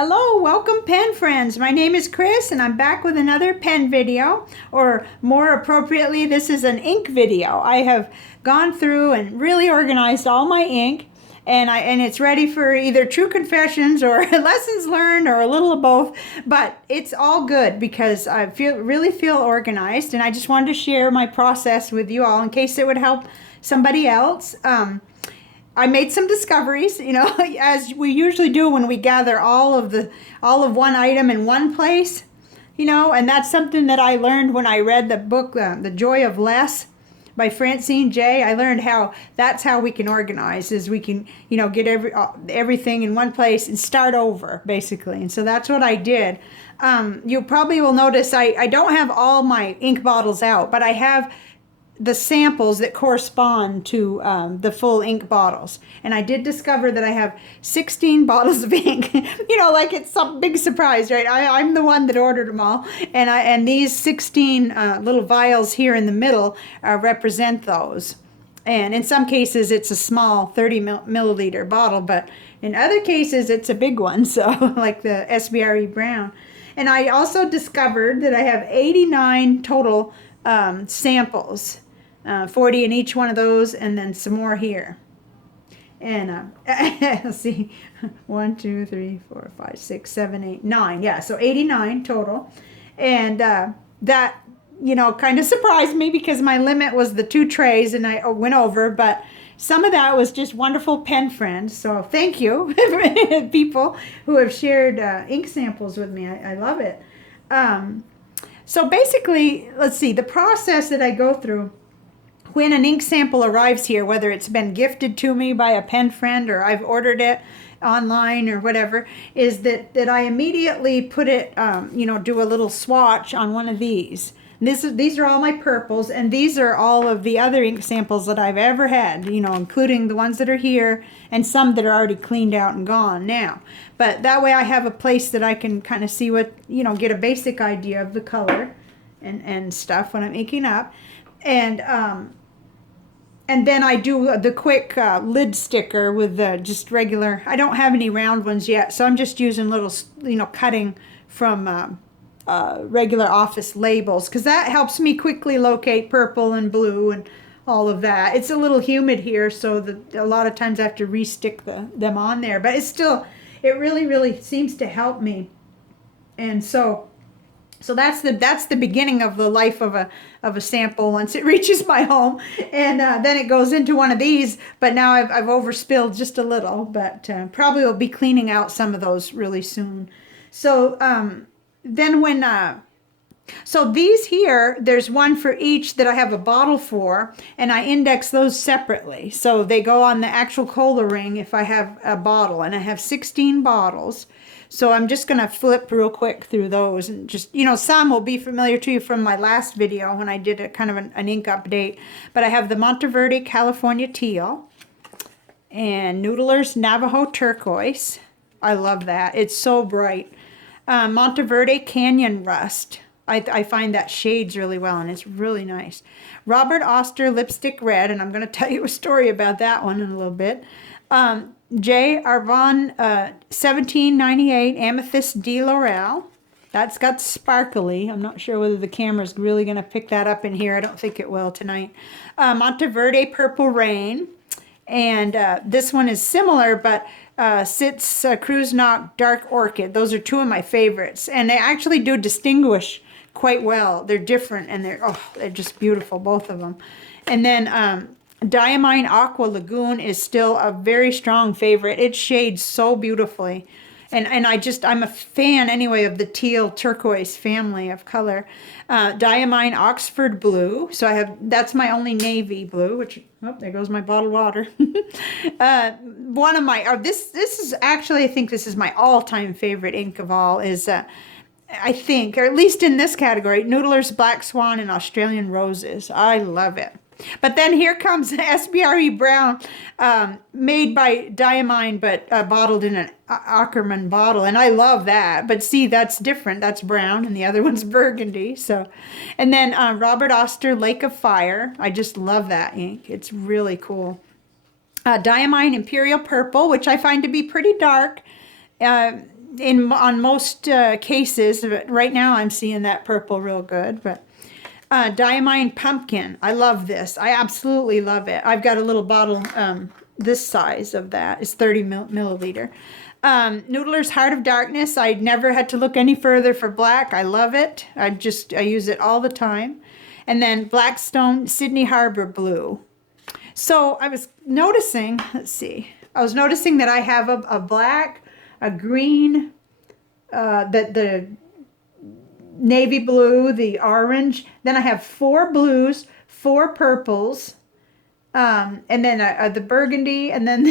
Hello, welcome pen friends. My name is Chris and I'm back with another pen video, or more appropriately, this is an ink video. I have gone through and really organized all my ink, and it's ready for either true confessions or lessons learned or a little of both, but it's all good because I really feel organized, and I just wanted to share my process with you all in case it would help somebody else. I made some discoveries, as we usually do when we gather all of one item in one place, and that's something that I learned when I read the book, The Joy of Less by Francine J. I learned that's how we can organize, is we can, get everything in one place and start over, basically. And so that's what I did. You probably will notice I don't have all my ink bottles out, but I have the samples that correspond to the full ink bottles. And I did discover that I have 16 bottles of ink. Like it's some big surprise, right? I'm the one that ordered them all. And these 16 little vials here in the middle represent those. And in some cases, it's a small 30 milliliter bottle, but in other cases, it's a big one. So like the SBRE Brown. And I also discovered that I have 89 total samples. 40 in each one of those, and then some more here. And let's see, 1, 2, 3, 4, 5, 6, 7, 8, 9. Yeah, so 89 total. And that, kind of surprised me because my limit was the 2 trays, and I went over, but some of that was just wonderful pen friends. So thank you, people who have shared ink samples with me. I love it. So basically, let's see, the process that I go through when an ink sample arrives here, whether it's been gifted to me by a pen friend or I've ordered it online or whatever, is that I immediately put it, do a little swatch on one of these. These are all my purples, and these are all of the other ink samples that I've ever had, including the ones that are here and some that are already cleaned out and gone now. But that way I have a place that I can kind of see what, get a basic idea of the color and stuff when I'm inking up. And then I do the quick lid sticker with just regular. I don't have any round ones yet, so I'm just using little, cutting from regular office labels, because that helps me quickly locate purple and blue and all of that. It's a little humid here, so a lot of times I have to re-stick them on there, but it really, really seems to help me. And so that's the beginning of the life of a sample once it reaches my home, and then it goes into one of these. But now I've overspilled just a little, but probably will be cleaning out some of those really soon. So so these here, there's one for each that I have a bottle for, and I index those separately. So they go on the actual cola ring if I have a bottle, and I have 16 bottles. So I'm just going to flip real quick through those, and just, some will be familiar to you from my last video when I did a kind of an ink update. But I have the Monteverde California Teal and Noodler's Navajo Turquoise. I love that. It's so bright. Monteverde Canyon Rust. I find that shades really well, and it's really nice. Robert Oster Lipstick Red, and I'm going to tell you a story about that one in a little bit. J. Arvon 1798 Amethyst de Laurel. That's got sparkly. I'm not sure whether the camera's really going to pick that up in here. I don't think it will tonight. Monteverde Purple Rain. And this one is similar, but Sitz Cruise Knock Dark Orchid. Those are 2 of my favorites. And they actually do distinguish quite well. They're different, and they're just beautiful, both of them. And then Diamine Aqua Lagoon is still a very strong favorite. It shades so beautifully. And I'm a fan anyway of the teal turquoise family of color. Diamine Oxford Blue. So that's my only navy blue, which, there goes my bottled water. One of my, this is actually, I think this is my all-time favorite ink of all, is, I think, or at least in this category, Noodler's Black Swan and Australian Roses. I love it. But then here comes SBRE Brown, made by Diamine, but bottled in an Ackerman bottle, and I love that. But see, that's different. That's brown, and the other one's burgundy. So, and then Robert Oster Lake of Fire. I just love that ink. It's really cool. Diamine Imperial Purple, which I find to be pretty dark. on most cases, but right now I'm seeing that purple real good. But Diamine Pumpkin, I love this. I absolutely love it. I've got a little bottle this size of that. It's 30 milliliter. Noodler's Heart of Darkness. I never had to look any further for black. I love it. I use it all the time. And then Blackstone Sydney Harbor Blue. So I was noticing, let's see. I was noticing that I have a black, a green, the navy blue, the orange. Then I have 4 blues, 4 purples, and then the burgundy, and then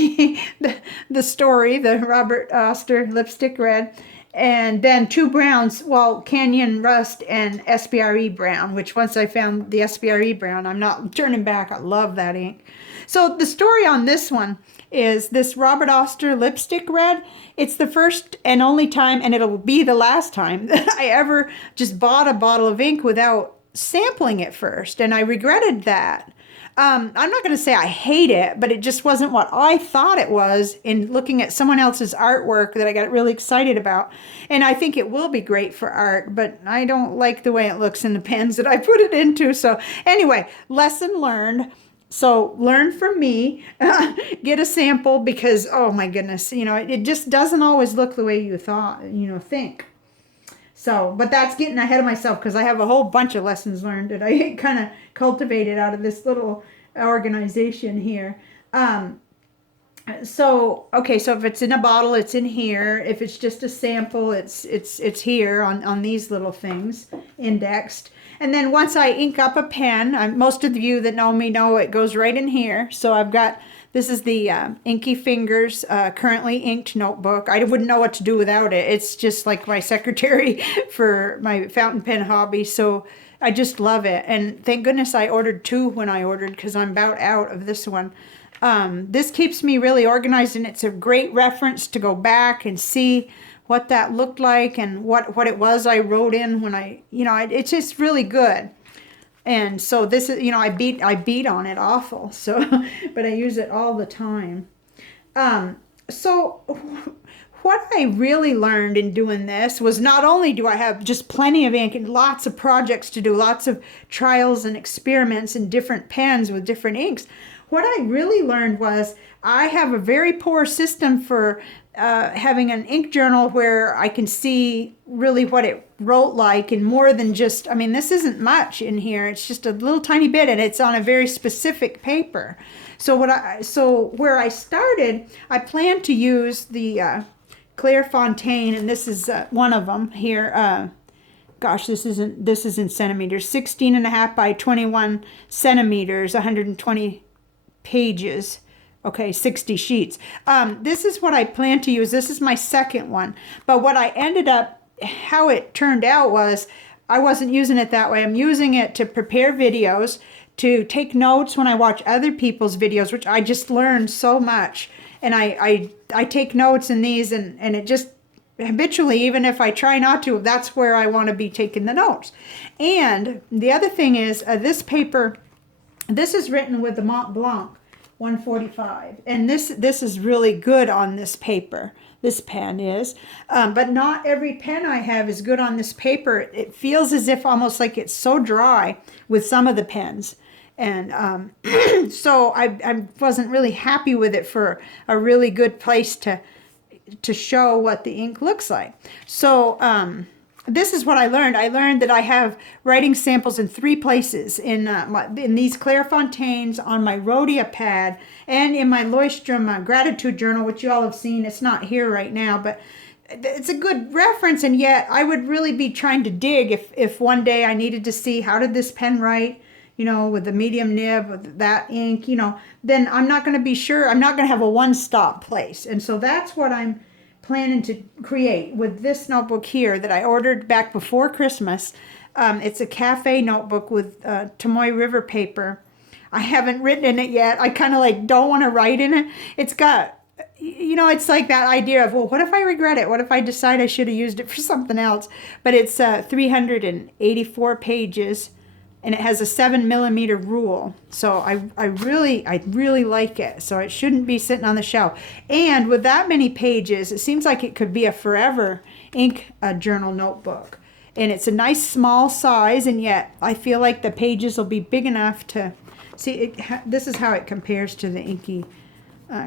the story, the Robert Oster Lipstick Red, and then 2 browns, well, Canyon Rust and SBRE Brown, which once I found the SBRE Brown, I'm not turning back. I love that ink. So the story on this one is this Robert Oster Lipstick Red. It's the first and only time, and it'll be the last time, that I ever just bought a bottle of ink without sampling it first, and I regretted that. I'm not going to say I hate it, but it just wasn't what I thought it was in looking at someone else's artwork that I got really excited about. And I think it will be great for art, but I don't like the way it looks in the pens that I put it into. So anyway, lesson learned. So learn from me, get a sample, because, oh my goodness, it just doesn't always look the way you thought, think. So, but that's getting ahead of myself, because I have a whole bunch of lessons learned that I kind of cultivated out of this little organization here. So if it's in a bottle, it's in here. If it's just a sample, it's here on these little things indexed. And then once I ink up a pen, most of you that know me know it goes right in here. So I've got, this is the Inky Fingers currently inked notebook. I wouldn't know what to do without it. It's just like my secretary for my fountain pen hobby. So I just love it. And thank goodness I ordered 2 when I ordered, because I'm about out of this one. This keeps me really organized, and it's a great reference to go back and see what that looked like and what it was I wrote in when it's just really good. And so this is, I beat on it awful. So, but I use it all the time. So what I really learned in doing this was, not only do I have just plenty of ink and lots of projects to do, lots of trials and experiments in different pens with different inks, what I really learned was I have a very poor system for having an ink journal where I can see really what it wrote like, and more than just, this isn't much in here. It's just a little tiny bit, and it's on a very specific paper. So where I started, I plan to use the Clairefontaine, and this is one of them here. Gosh, this is in centimeters, 16.5 by 21 centimeters, 120 pages. Okay, 60 sheets. This is what I plan to use. This is my second one. But what I ended up, how it turned out was, I wasn't using it that way. I'm using it to prepare videos, to take notes when I watch other people's videos, which I just learned so much. And I take notes in these, and it just habitually, even if I try not to, that's where I want to be taking the notes. And the other thing is, this paper, this is written with the Mont Blanc 145, and this is really good on this paper. This pen is, but not every pen I have is good on this paper. It feels as if almost like it's so dry with some of the pens, and so I wasn't really happy with it for a really good place to show what the ink looks like. So this is what I learned. I learned that I have writing samples in 3 places, in these Clairefontaines, on my Rhodia pad, and in my Leuchtturm gratitude journal, which you all have seen. It's not here right now, but it's a good reference. And yet I would really be trying to dig if one day I needed to see, how did this pen write, with the medium nib, with that ink, then I'm not going to be sure. I'm not going to have a one-stop place. And so that's what I'm planning to create with this notebook here that I ordered back before Christmas. It's a cafe notebook with Tomoe River paper. I haven't written in it yet. I kind of don't want to write in it. It's got, it's like that idea of, well, what if I regret it? What if I decide I should have used it for something else? But it's 384 pages, and it has a 7mm rule. So I really like it. So it shouldn't be sitting on the shelf. And with that many pages, it seems like it could be a forever ink journal notebook. And it's a nice small size, and yet I feel like the pages will be big enough to see. This is how it compares to the Inky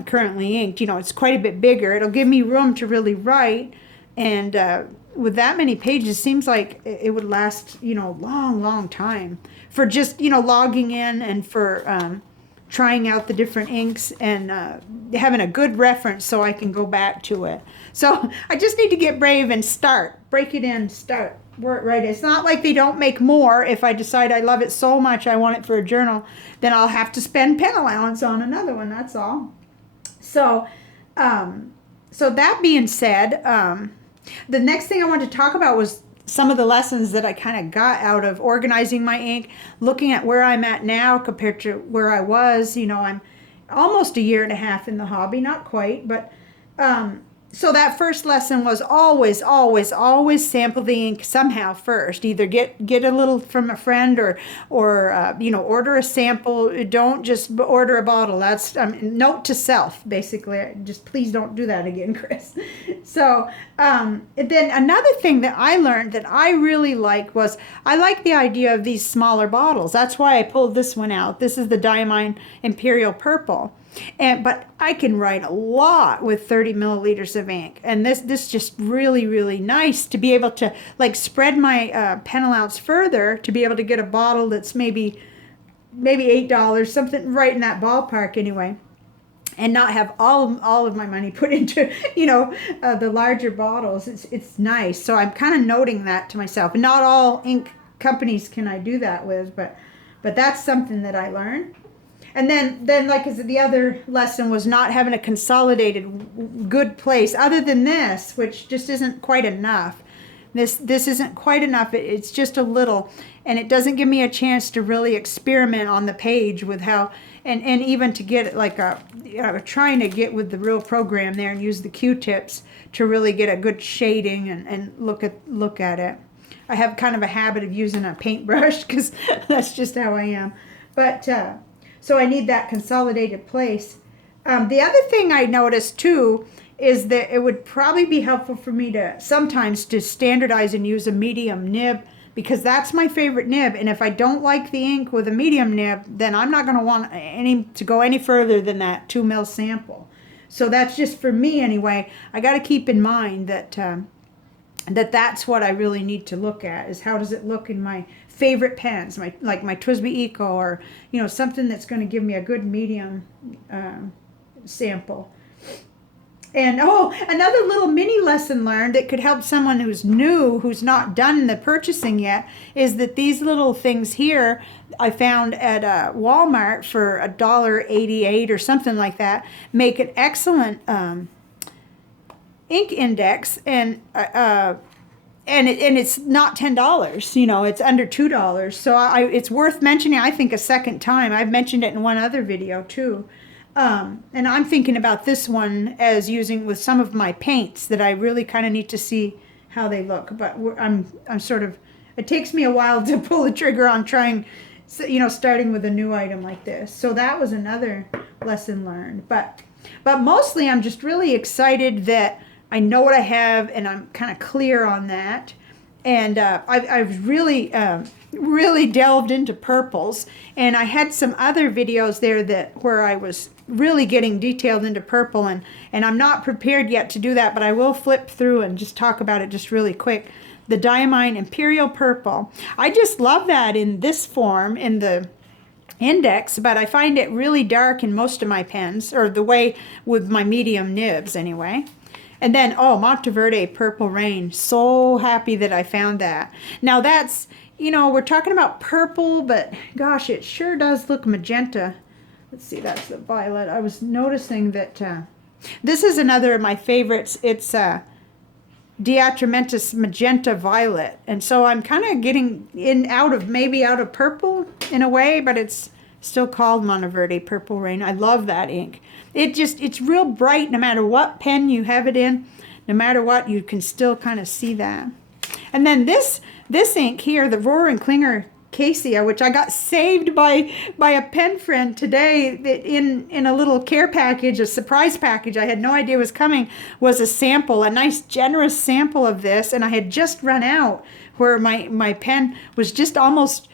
currently inked. You know, it's quite a bit bigger. It'll give me room to really write, and with that many pages, seems like it would last, you know, long time for just, you know, logging in and for trying out the different inks and having a good reference so I can go back to it. So I just need to get brave and break it in, start. Right, it's not like they don't make more. If I decide I love it so much I want it for a journal, then I'll have to spend pen allowance on another one, that's all. So so that being said, the next thing I wanted to talk about was some of the lessons that I kind of got out of organizing my ink, looking at where I'm at now compared to where I was. You know, I'm almost a year and a half in the hobby, not quite, but so that first lesson was always sample the ink somehow first. Either get a little from a friend or you know, order a sample. Don't just order a bottle. That's note to self, basically. Just please don't do that again, Chris. So then another thing that I learned that I really like was I like the idea of these smaller bottles. That's why I pulled this one out. This is the Diamine Imperial Purple. But I can write a lot with 30 milliliters of ink, and this just really nice to be able to like spread my pen allowance further, to be able to get a bottle that's maybe $8, something right in that ballpark anyway, and not have all of my money put into, you know, the larger bottles. It's nice. So I'm kind of noting that to myself. And not all ink companies can I do that with, but that's something that I learned. And then like I said, the other lesson was not having a consolidated good place other than this, which just isn't quite enough. This isn't quite enough. It's just a little, and it doesn't give me a chance to really experiment on the page with how, and even to get it like I'm trying to get with the real program there and use the Q-tips to really get a good shading and look at it. I have kind of a habit of using a paintbrush because that's just how I am. But so I need that consolidated place. The other thing I noticed too is that it would probably be helpful for me to sometimes to standardize and use a medium nib, because that's my favorite nib. And if I don't like the ink with a medium nib, then I'm not going to want to go any further than that 2 mil sample. So that's just for me anyway. I got to keep in mind that that's what I really need to look at, is how does it look in my favorite pens, like my TWSBI Eco, or, you know, something that's going to give me a good medium sample. And another little mini lesson learned that could help someone who's new, who's not done the purchasing yet, is that these little things here I found at Walmart for $1.88 or something like that make an excellent ink index, and it's not $10, you know, it's under $2. So it's worth mentioning, I think, a second time. I've mentioned it in one other video too. And I'm thinking about this one as using with some of my paints that I really kind of need to see how they look. But I'm sort of, it takes me a while to pull the trigger on trying, you know, starting with a new item like this. So that was another lesson learned. But mostly I'm just really excited that I know what I have, and I'm kind of clear on that. And I've really delved into purples, and I had some other videos there where I was really getting detailed into purple, and I'm not prepared yet to do that, but I will flip through and just talk about it just really quick. The Diamine Imperial Purple. I just love that in this form in the index, but I find it really dark in most of my pens, or the way with my medium nibs anyway. And then, Monteverde Purple Rain. So happy that I found that. Now that's, you know, we're talking about purple, but gosh, it sure does look magenta. Let's see, that's the violet. I was noticing that this is another of my favorites. It's Diatramentus Magenta Violet. And so I'm kind of getting out of purple in a way, but it's still called Monteverde Purple Rain. I love that ink. It's real bright no matter what pen you have it in. No matter what, you can still kind of see that. And then this ink here, the Rohrer & Klinger Cassia, which I got saved by a pen friend today in a little care package, a surprise package I had no idea was coming, was a sample, a nice generous sample of this, and I had just run out where my pen was just almost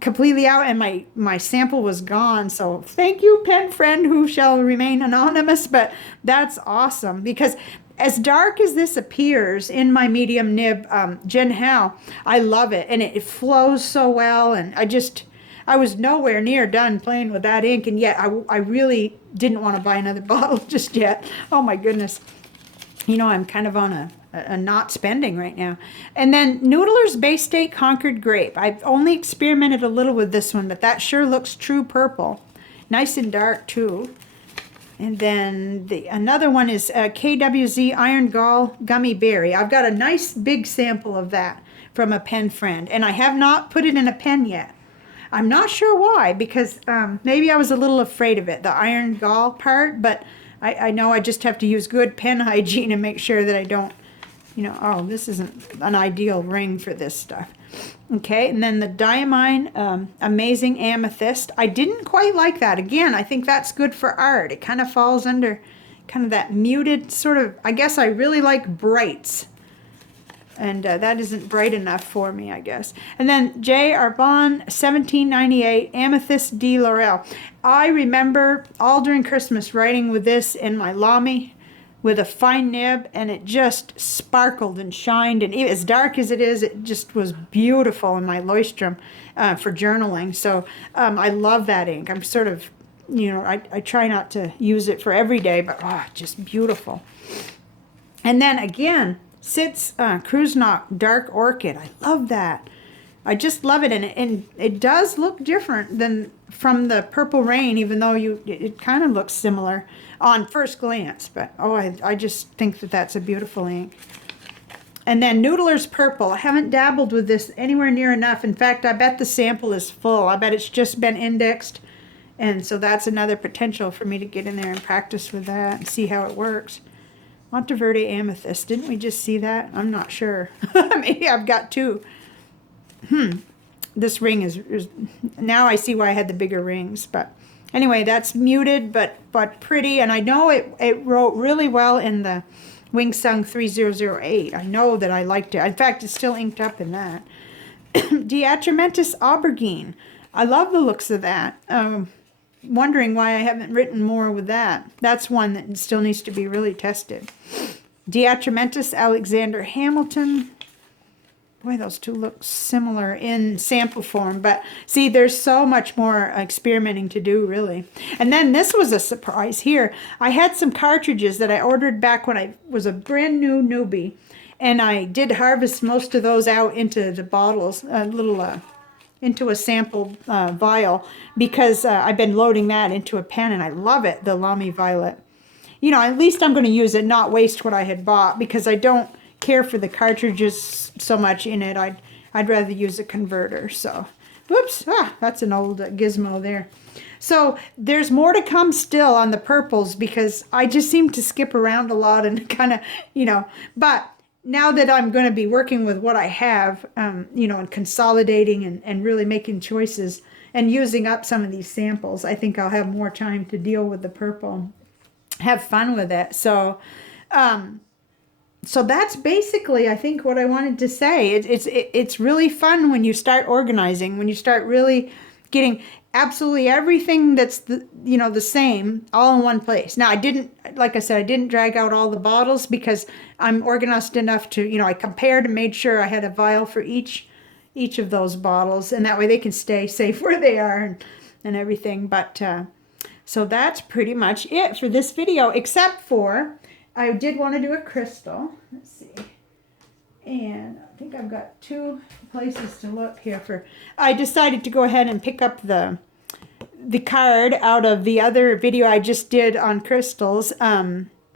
completely out and my sample was gone. So thank you, pen friend who shall remain anonymous, but that's awesome because as dark as this appears in my medium nib Jen Hao, I love it, and it flows so well, and I was nowhere near done playing with that ink, and yet I really didn't want to buy another bottle just yet. Oh my goodness. You know, I'm kind of on a not spending right now. And then Noodler's Bay State Concord Grape. I've only experimented a little with this one, but that sure looks true purple. Nice and dark too. And then another one is KWZ Iron Gall Gummy Berry. I've got a nice big sample of that from a pen friend, and I have not put it in a pen yet. I'm not sure why, because maybe I was a little afraid of it, the iron gall part, but I know I just have to use good pen hygiene and make sure that I don't, you know, oh, this isn't an ideal ring for this stuff. Okay, and then the Diamine Amazing Amethyst. I didn't quite like that. Again, I think that's good for art. It kind of falls under kind of that muted sort of, I guess I really like brights. And that isn't bright enough for me, I guess. And then J. Arbonne 1798 Amethyst de Laurel. I remember all during Christmas writing with this in my Lamy with a fine nib, and it just sparkled and shined, and as dark as it is, it just was beautiful in my Leuchtturm for journaling. So I love that ink. I'm sort of, you know, I try not to use it for every day, but just beautiful. And then again, Sitz Krusnock Dark Orchid. I love that. I just love it, and it does look different than from the Purple Rain, even though it kind of looks similar on first glance. But I just think that that's a beautiful ink. And then Noodler's Purple. I haven't dabbled with this anywhere near enough. In fact, I bet the sample is full. I bet it's just been indexed, and so that's another potential for me to get in there and practice with that and see how it works. Monteverde Amethyst. Didn't we just see that? I'm not sure. Maybe I've got two. This ring is now I see why I had the bigger rings. But anyway, that's muted but pretty, and I know it wrote really well in the Wing Sung 3008. I know that I liked it. In fact, it's still inked up in that. Diatramentus Aubergine. I love the looks of that. Wondering why I haven't written more with that. That's one that still needs to be really tested. Diatramentus Alexander Hamilton. Boy, those two look similar in sample form, but see, there's so much more experimenting to do, really. And then this was a surprise here. I had some cartridges that I ordered back when I was a brand new newbie, and I did harvest most of those out into the bottles, into a sample vial, because I've been loading that into a pen, and I love it, the Lamy Violet. You know, at least I'm going to use it, not waste what I had bought, because I don't care for the cartridges so much in it. I'd rather use a converter. So, whoops, that's an old gizmo there. So there's more to come still on the purples, because I just seem to skip around a lot and kind of, you know, but now that I'm going to be working with what I have, you know, and consolidating and really making choices and using up some of these samples, I think I'll have more time to deal with the purple, have fun with it. So, so that's basically, I think, what I wanted to say. It's really fun when you start organizing, when you start really getting absolutely everything that's the same all in one place. Now, I didn't, like I said, I didn't drag out all the bottles because I'm organized enough to, you know, I compared and made sure I had a vial for each of those bottles, and that way they can stay safe where they are and everything. But so that's pretty much it for this video, except for I did want to do a crystal. Let's see. And I think I've got two places to look here for. I decided to go ahead and pick up the card out of the other video I just did on crystals.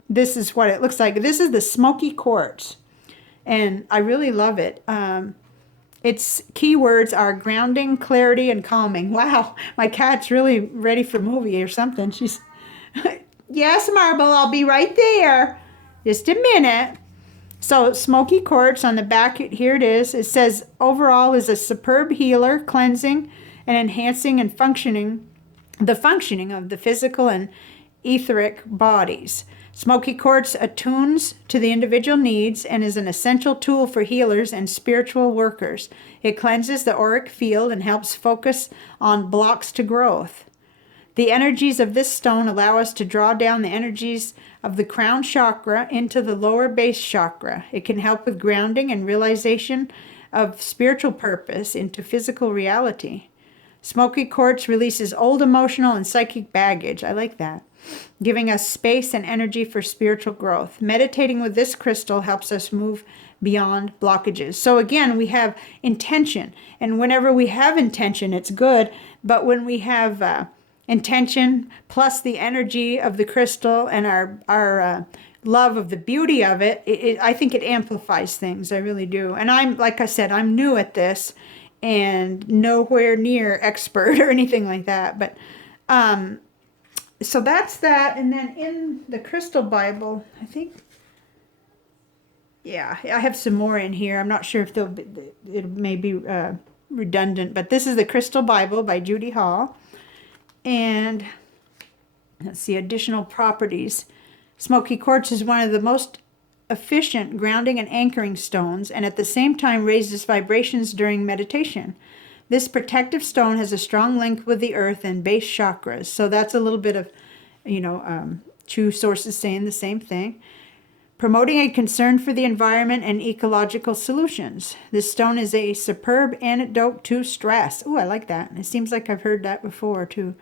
This is what it looks like. This is the Smoky Quartz, and I really love it. Its keywords are grounding, clarity, and calming. Wow, my cat's really ready for movie or something. She's, yes, Marble, I'll be right there. Just a minute. So Smoky Quartz on the back, here it is. It says, overall is a superb healer, cleansing and enhancing and the functioning of the physical and etheric bodies. Smoky Quartz attunes to the individual needs and is an essential tool for healers and spiritual workers. It cleanses the auric field and helps focus on blocks to growth. The energies of this stone allow us to draw down the energies of the crown chakra into the lower base chakra. It can help with grounding and realization of spiritual purpose into physical reality. Smoky Quartz releases old emotional and psychic baggage. I like that. Giving us space and energy for spiritual growth. Meditating with this crystal helps us move beyond blockages. So again, we have intention. And whenever we have intention, it's good. But when we have intention plus the energy of the crystal and our love of the beauty of it, I think it amplifies things. I really do. And I'm, like I said, I'm new at this and nowhere near expert or anything like that. But so that's that. And then in the Crystal Bible, I think, yeah, I have some more in here. I'm not sure if it may be redundant, but this is the Crystal Bible by Judy Hall. And let's see, additional properties. Smoky Quartz is one of the most efficient grounding and anchoring stones, and at the same time raises vibrations during meditation. This protective stone has a strong link with the earth and base chakras. So that's a little bit of, two sources saying the same thing. Promoting a concern for the environment and ecological solutions. This stone is a superb antidote to stress. Oh, I like that. It seems like I've heard that before too.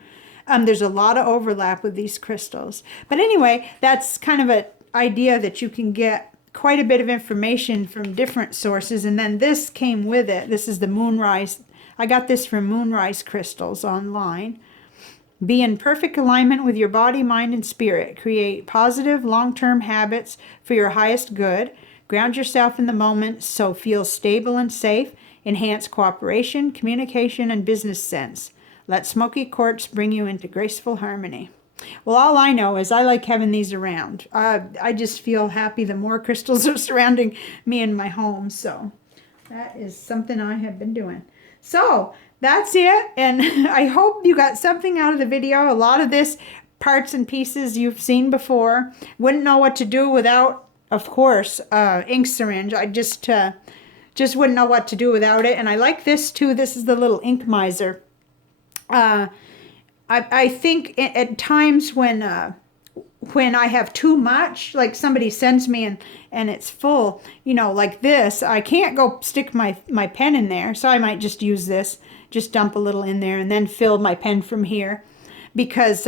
There's a lot of overlap with these crystals. But anyway, that's kind of an idea that you can get quite a bit of information from different sources. And then this came with it. This is the Moonrise. I got this from Moonrise Crystals online. Be in perfect alignment with your body, mind, and spirit. Create positive, long-term habits for your highest good. Ground yourself in the moment so feel stable and safe. Enhance cooperation, communication, and business sense. Let Smoky Quartz bring you into graceful harmony. Well, all I know is I like having these around. I just feel happy the more crystals are surrounding me in my home. So that is something I have been doing. So that's it, and I hope you got something out of the video. A lot of this parts and pieces you've seen before. Wouldn't know what to do without, of course, ink syringe. I just wouldn't know what to do without it. And I like this too. This is the little ink miser. I think at times when I have too much, like somebody sends me and it's full, like this, I can't go stick my pen in there. So I might just use this, just dump a little in there and then fill my pen from here because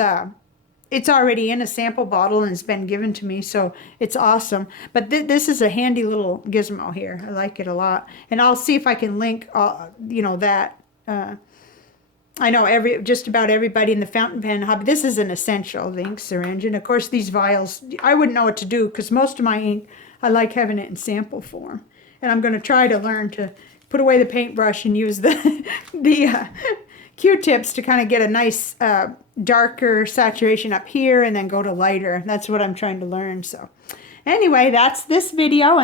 it's already in a sample bottle and it's been given to me. So it's awesome. But this is a handy little gizmo here. I like it a lot. And I'll see if I can link, that. I know just about everybody in the fountain pen hobby, this is an essential, the ink syringe. And of course these vials, I wouldn't know what to do because most of my ink, I like having it in sample form. And I'm going to try to learn to put away the paintbrush and use the Q-tips to kind of get a nice darker saturation up here and then go to lighter. That's what I'm trying to learn. So anyway, that's this video,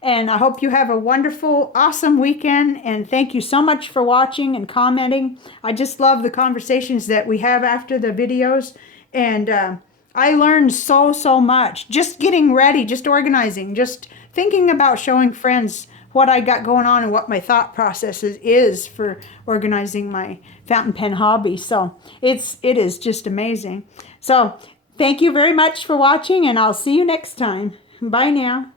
and I hope you have a wonderful, awesome weekend, and thank you so much for watching and commenting. I just love the conversations that we have after the videos, and I learned so much. Just getting ready, just organizing, just thinking about showing friends what I got going on and what my thought process is for organizing my fountain pen hobby. So it is just amazing. So thank you very much for watching, and I'll see you next time. Bye now.